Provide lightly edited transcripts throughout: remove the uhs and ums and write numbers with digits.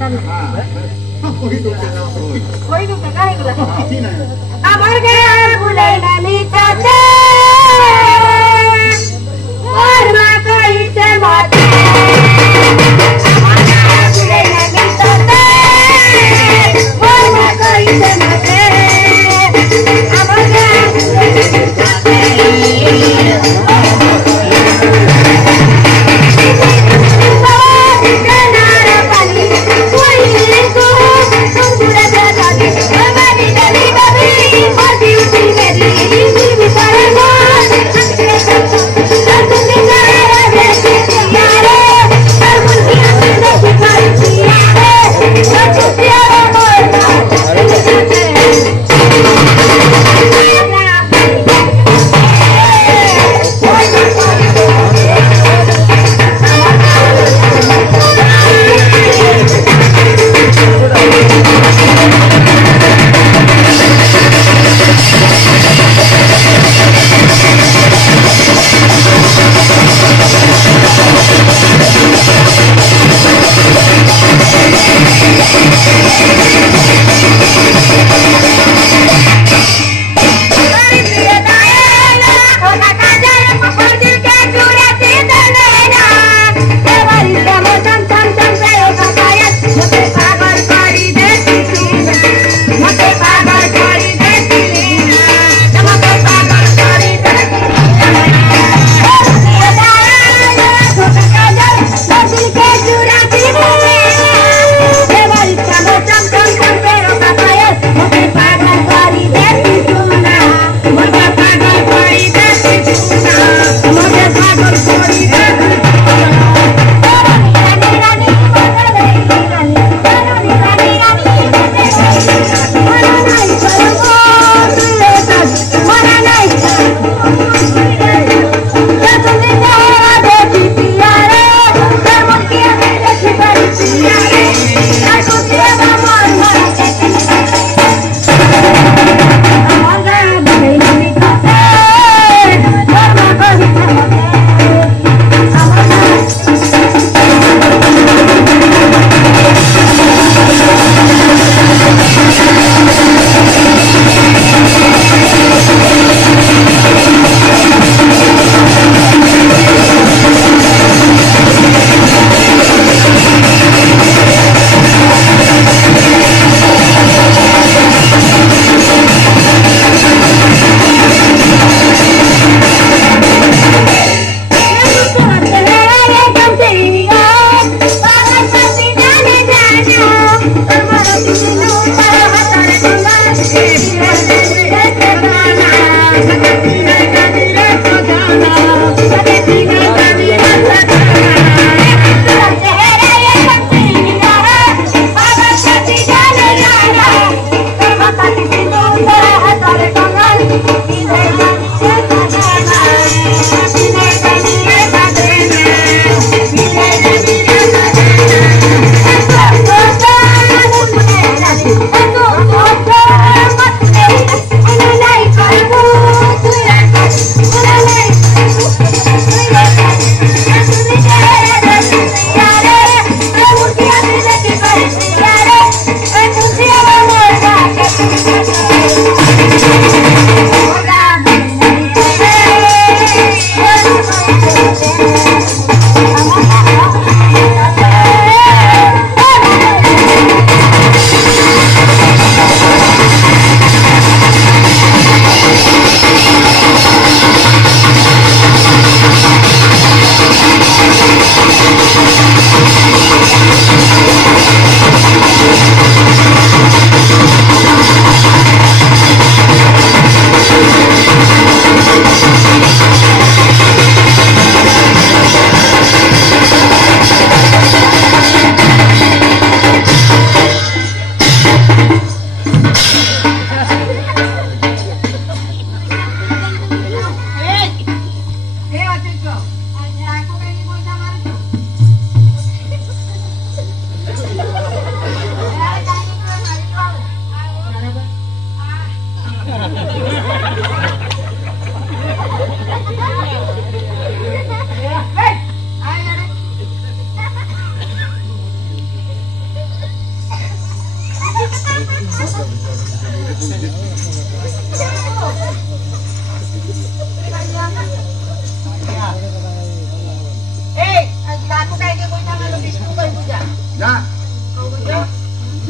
कोई तो क्या है बोला अमर गया भूले नहीं चाहते और माँ को इसे माते अमर गया भूले नहीं चाहते और माँ को इसे माते अमर गया भूले नहीं चाहते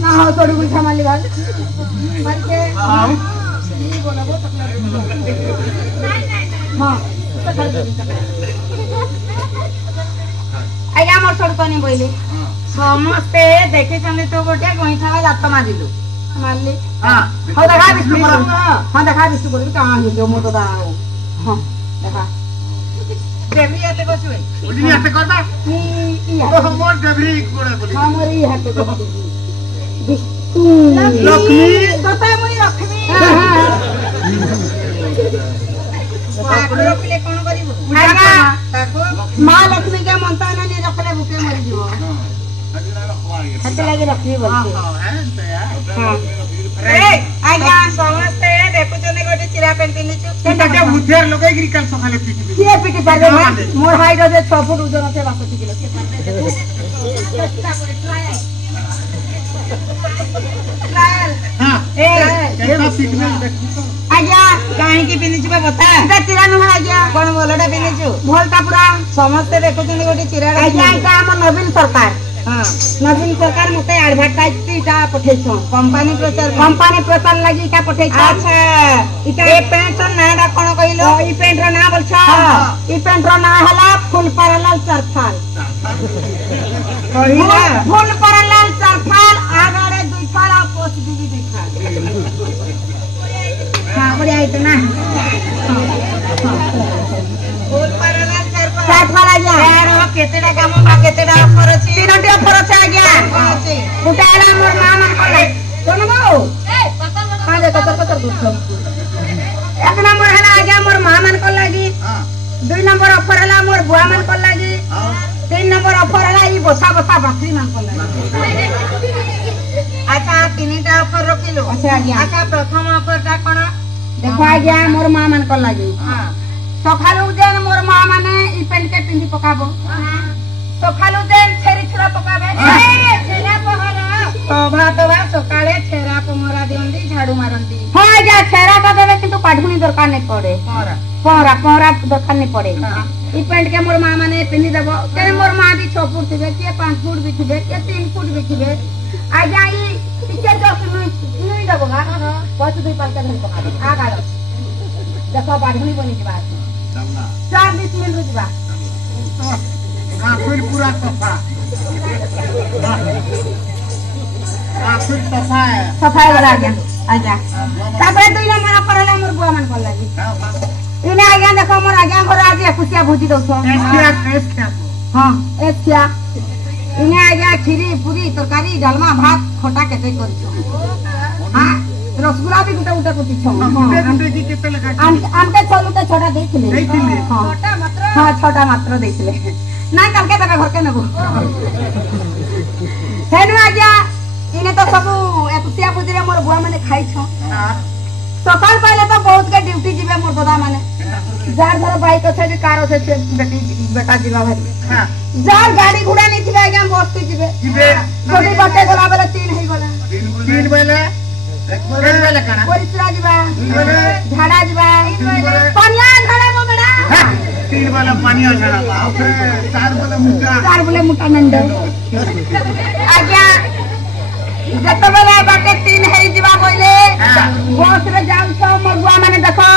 ना हो थोड़ी गुच्छा माली बात आज्ञा मोर सड़कनी बोले समस्ते देखी तो गोटे गईठा जात मारिलु मारली हाँ देखा विष्णु हाँ देखा विष्णु बोल कहाँ हो मो तो हाँ देखा देवरी हाथे बसवे ओली हाथे करबा मोर देवरी कोड़ा बोली हां मोर ई हाथे को लक्ष्मी कथा मोई लक्ष्मी बापरे पिले कोन करिवो आगा मां लक्ष्मी के मनता नहीं रखले भूखे मरि जीवो हाथे लागे लक्ष्मी बोलते हां रे आज्ञा समस्ते देखुचने गोटे चिरा पेन पिनिछु सेटा के बुद्धेर लगे गिरिकल सखाले पिटी के पिटी पाले मोर हाइट जे 6 फुट ओजन से 62 किलो के ट्रायल हां ए केना पिटमेंट देखु आज्ञा काहे की पिनिछु बता एटा चिरा न आज्ञा कोन बोलडा पिनिछु भोलता पूरा समस्ते देखुचने गोटे चिरा आज्ञा का हम नवीन सरकार हां नवीन सरकार मते एडवर्टाइज टीटा पठेछो कंपनी प्रचार लागि का पठेछो अच्छा इटा ए पेंट नाडा कोन कहिलो ई पेंट रो ना बोलछो ई पेंट रो ना हला फूल परलाल सरफाल कहिला फूल परलाल सरफाल आगरे दुई फाला पोस्ट दीदी देखा हां बढ़िया इतना फूल परलाल सरफाल आज्ञा यार केतेडा काम बा केतेडा ऑफर अछि तीनटी ऑफर अछि आज्ञा उठाला मोर मां मन कोला कोन बाऊ ए हां जे कतर दुख एक नंबर हला आज्ञा मोर मां मन को लागी हां दुई नंबर ऑफर हला मोर बुआ मन को लागी हां तीन नंबर ऑफर हला ई बसा बाकरी मन को लागी अच्छा तीनटा ऑफर रखिलो अच्छा आज्ञा अच्छा प्रथम ऑफर ता कोन देखो आज्ञा मोर मां मन को लागी हां सखालु जेन मोर मां माने ई पेन के पिंदी पकाबो सखालु जेन छेरी छुरा पकाबे ए छेरा पहरा तोभा सकाळे छेरा पमरा दियंदी झाड़ू मारंदी हां जा छेरा तो देबे किंतु काढुनी दरकार नै पड़े पहरा दरकार नै पड़े ई पेंट के मोर मां माने पिंदी देबो के मोर मां भी 6 फुट थिबे के 5 फुट भी थिबे के 3 फुट भी थिबे आ जाई इके 10 नहीं देबो हा 5 2 5 का धर पका दे आ गालो देखो बाढुनी बनी के बात 40 मिनट रुजबा हां फिर पूरा सफा हां फिर सफाई वाला गया आजा तापर दुई नंबर पर हला मोर बुआ मन को लागी इने आज्ञा देखो मोर आज्ञा घर आज खुशिया भुजी दउछो हां एथिया इने आज्ञा खीरी पूरी तरकारी डालमा भात खटा केते करछो हां रसगुल्ला भी गुटा कुटी छो गुटे की केते लगा आमके छोलुते छोटा देथिले हां छोटा मात्र देथिले ना कलके तक घर के नबो हेनु आज्ञा इने तो सब एतुसिया बुझिरे मोर बुआ माने खाइ छ सकाल पहले तो बहुत के ड्यूटी जीवे मोर दादा माने जार घर बाइक छै कि कार छै बेटा जीवा भाई हां जार गाड़ी घोड़ा नहीं थिबे आज्ञा बस पे जीवे छोटी बच्चे गला बेला 3 हे गला 3 बेले एक बेले काना परिसरा जीवा झाड़ा जीवा पानिया झाड़ा मो बेटा 3 बेले पानिया झाड़ा बाप रे 4 बेले मुटा नंद आज्ञा जत बेले बाटे 3 हे जीवा बोले बस रे जाउ छ मोर बुआ माने देखो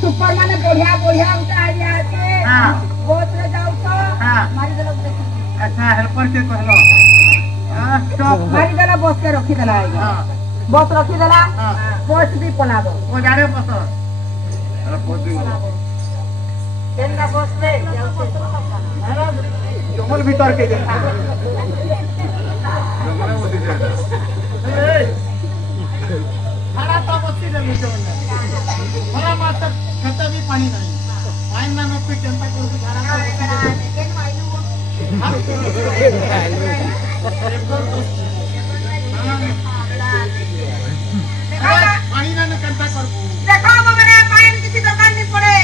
सुपर माने बढ़िया उठा आइया के हां बस रे जाउ छ मारी देलो अच्छा हेल्पर के कहलो स्टॉप मारी देला बस के रखी देला हां बस रखी देला बस भी पलाबो ओ जाने बस अरे बस भी केनका बस पे जाउ छ जंगल भीतर के जंगल में दिखे खड़ा तो बस्ती ले जंगल बड़ा मात्र खता भी पानी नहीं पानी ना में कोई चिंता कर झाड़ा तो केन माइलू पानी ना चिंता कर देखो मगरे पानी किसी दुकान नहीं पड़े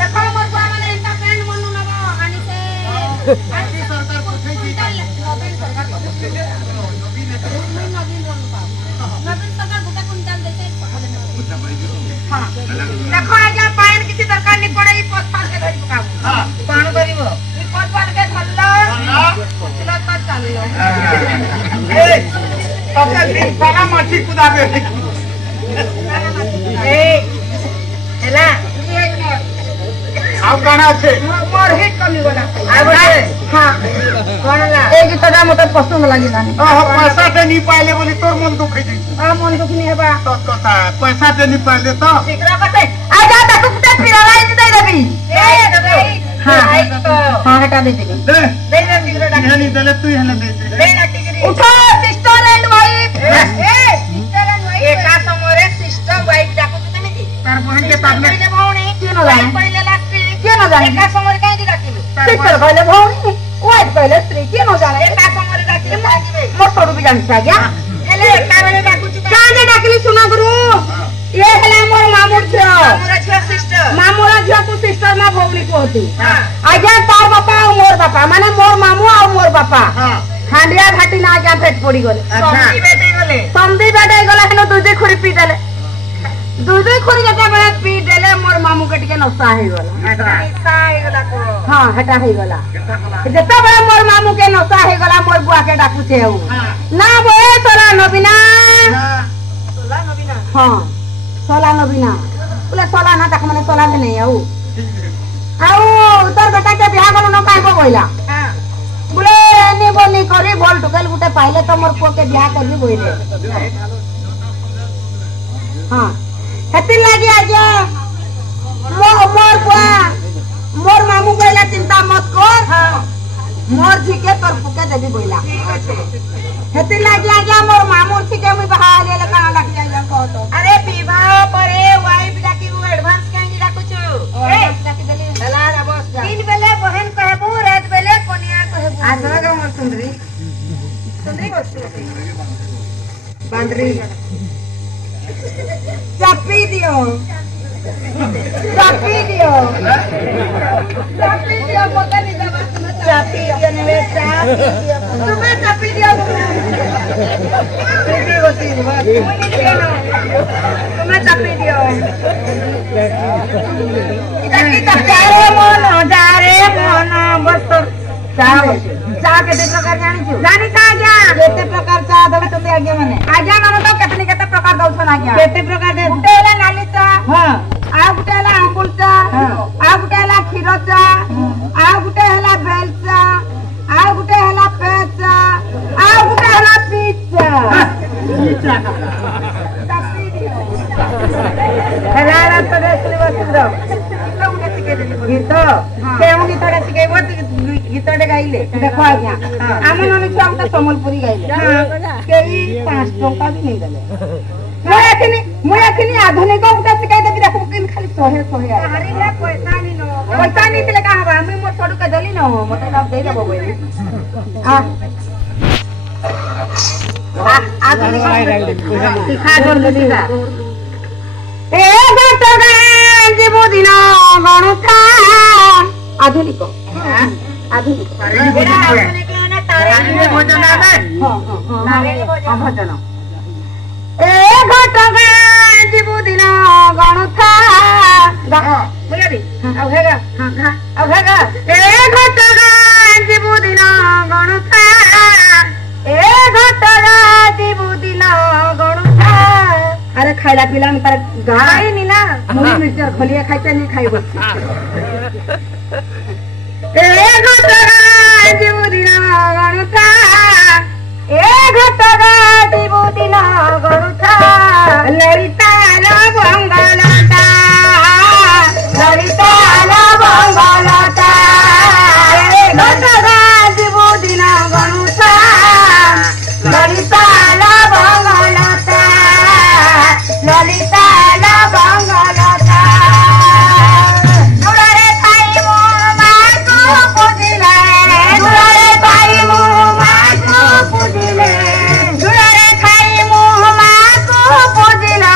देखो मोर बुआ माने इनका पेंट बनू ना आनी से सरकार को छै की नवीन सरकार को देखो आज्ञा पाइन किसी दरकार नहीं पड़े ई पोत फाड़ के धरी पकाबो हां कोन करिवो ई पोत फाड़ के धरलो उछलो तो चललो ए तबे दिन सारा माछी कुदाबे ए हेला आउ गाना আছে मोर हिट कमी गला आ बड़े हां कोनला ए गीतटा मते पसंद लागिलानी पैसा ते नहीं पाइले बोली तोर मन दुख है आ मन दुख नहीं हेबा तो कथा पैसा ते नहीं पाइले तो टिकरा कते आ जा ताकू कुते फिरालाई दे देबी ए दे हां हां हटा दे दे दे टिकरा डाक नहीं देले तू हने दे ना टिकरी उठो sister and wife A sister and wife एका समोरे सिस्टर वाइफ डाकू तुमे की तार बहन के पास में भौणी के न जाने पहिले लागती के न जाने एका समोरे काहे दी डाकिलु सिस्टर कहले भौणी वाइफ कहले स्त्री के न जाने एका समोरे डाकिलु लागिबे मोर छोड़ू भी जानि छा गया हेले एका बेले डाकू काजे डाकली सुना गुरु ये हेला मोर मामुर छ हमरा छ सिस्टर मामुरा छ तू सिस्टर ना भौणी कहती हां आज्ञा तार बापा और मोर बापा माने मोर मामू और मोर बापा हां हांडिया घाटी ना आज्ञा फेट पड़ी गले समझी बेटे गले समझी बेटे गले हनो दूध खुरी पी देले दूध खुरी जता बड़ा पी देले मोर मामू के टिके नसा हे गला ऐसा गला को हां हटा हे गला जता बड़ा मोर मामू के नसा हे गला मोर बुआ के डाकू छे उ ना बोए तोला नबीना सोला नबीना हां सोला नबीना बोले सोला ना तक माने सोला नहीं आऊ आऊ तोर बेटा के बियाह करनो काहे को बोइला हां बोले नी बोनी करी बोल टुकल गुटे पाइले तो मोर को के बियाह करबी बोइले हां हेती लागी आज्ञा मोर बुआ मोर मामू बोइला चिंता मत कर हां मोर झिके तोर पुके देबी बोइला ठीक আছে हेती लागी आज्ञा मोर मामू छिके मुई बहा लेले काना डाक जाई को तो अरे विवाह परे वाइफ डाकी वो एडवांस काहे डाकू छु ए डाकी देली हला रा बस जा दिन बेले बहन कहबू रात बेले कोनिया कहबू आ जागा मोर सुंदरी सुंदरी बस बांदरी चापी दियो चापी दियो मत नहीं जावा चापी दियो ने चापी दियो तुम्हें चापी दियो दीदी बसी तुम्हें चापी दियो इधर की चारे मन बस चा केते प्रकार जानी छु जानी का आज्ञा केते प्रकार चा दबे तुम आज्ञा माने आज्ञा माने तो केतनी केते प्रकार दउ छन आज्ञा केते प्रकार दे गुटेला नाली चा हां आ गुटेला अंकुल चा हां आ गुटेला खीरो चा आ गुटेला बेल चा आ गुटेला पे चा आ गुटेला पीचा चापी दियो हला रा तो देखली बसिरो गीत केउ गीत रे सिकेबो गीतटे गाइले देखो आज्ञा आमे नने छाउटा समलपुरी गाइले केई 5 टंका भी नहीं देले मोया खनी आधुनिक उटा सिकाई देबी देखो किन खाली 100 अरे रे पैसा नहीं देले का हबा हम मोर छोडू के देली न मते लाभ दे देबो बोली आधुनिक सिखा दो दीदा ए गोटगा जीवो दिन गणुथा आधुनिक आधुनिक ना तारे भोजन आवे तारे भजन ए घटगा जीवो दिन गणुथा बोला भी अब हेगा अब हेगा ए घटगा जीवो दिन गणुथा ए घटगा जीवो दिन गणुथा अरे खाइला पिला में तार गाय नी ना मुनी मिर्चर खोलिया खाइते नहीं खाई बस ए घटगा जीवो दिन गणुथा ए घटगा जीवो दिन गणुथा ललिता ला बंगलता ललिता ला बंगलता ए घटगा जीवो दिन गणुथा ललिता ला बंगलता ललिता ला बंगलता दुलारे भाई मो माको पुजिले दुलारे भाई मो माको पुजिले दुलारे भाई मो माको पुजिले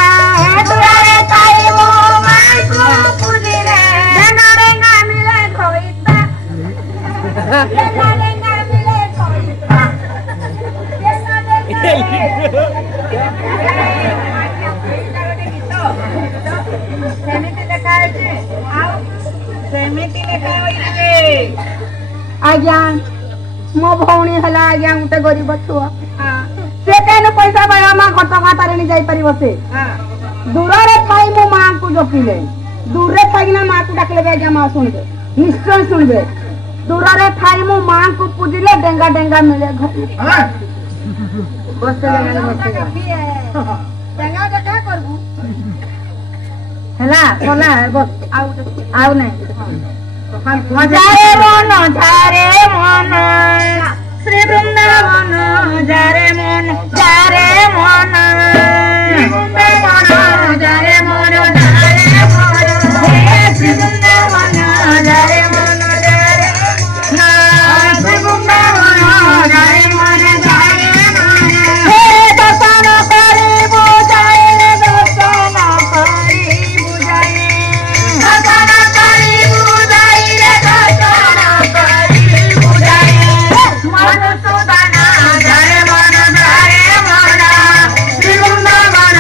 दुलारे भाई मो माको पुजिले लेंगा लेंगा मिले खोइता लेंगा लेंगा मिले खोइता लेंगा लेंगा आज्ञा मो भौणी हला आज्ञा गुटे गरीब छुआ से केन पैसा पाया मां खट खातारे नहीं जाई परिबो से दूर रे थाई मो मां को जपिले दूर रे थाई ना मां को डाकले आज्ञा मां सुनबे निश्चय सुनबे दूर रे थाई मो मां को पूजिले डेंगा डेंगा मिले घर बस डेंगा का करबू हला कोला बस आउ नहीं झारे मन श्री वृंदावन झारे मन झारे मन श्री वृंदावन झारे मन श्री वृंदावन झारे मन श्री वृंदावन झारे मन हे दर्शन करे बुझाए दर्शन करे बुझाए दर्शन करे बुझाए दर्शन करे बुझाए मन सुदाना झारे मन श्री वृंदावन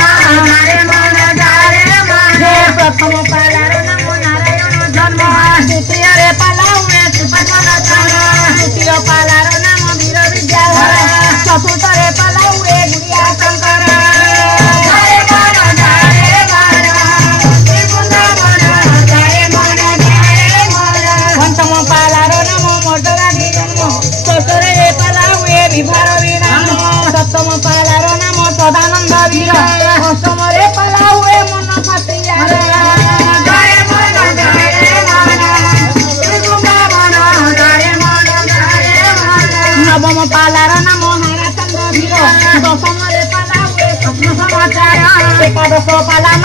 झारे मन प्रथम पालार नमो नारायण जन्म द्वितीय रे पाला हुए सुपन तृतीय पालार नाम वीर विद्याधर चतुर्थ रे पाला हुए गुड़िया शंकर झारे मन श्री वृंदावन झारे मन पंचम पालार नमो मर्दराधि जन्म षष्ठ रे पाला हुए विभार विराम सप्तम पालार नाम सदानंद वीर अष्टम रे पाला हुए मन खतिया नवम पालार नाम हाराचंद्र वीर दशम रे पाला हुए स्वप्न समाचार एकादश पाला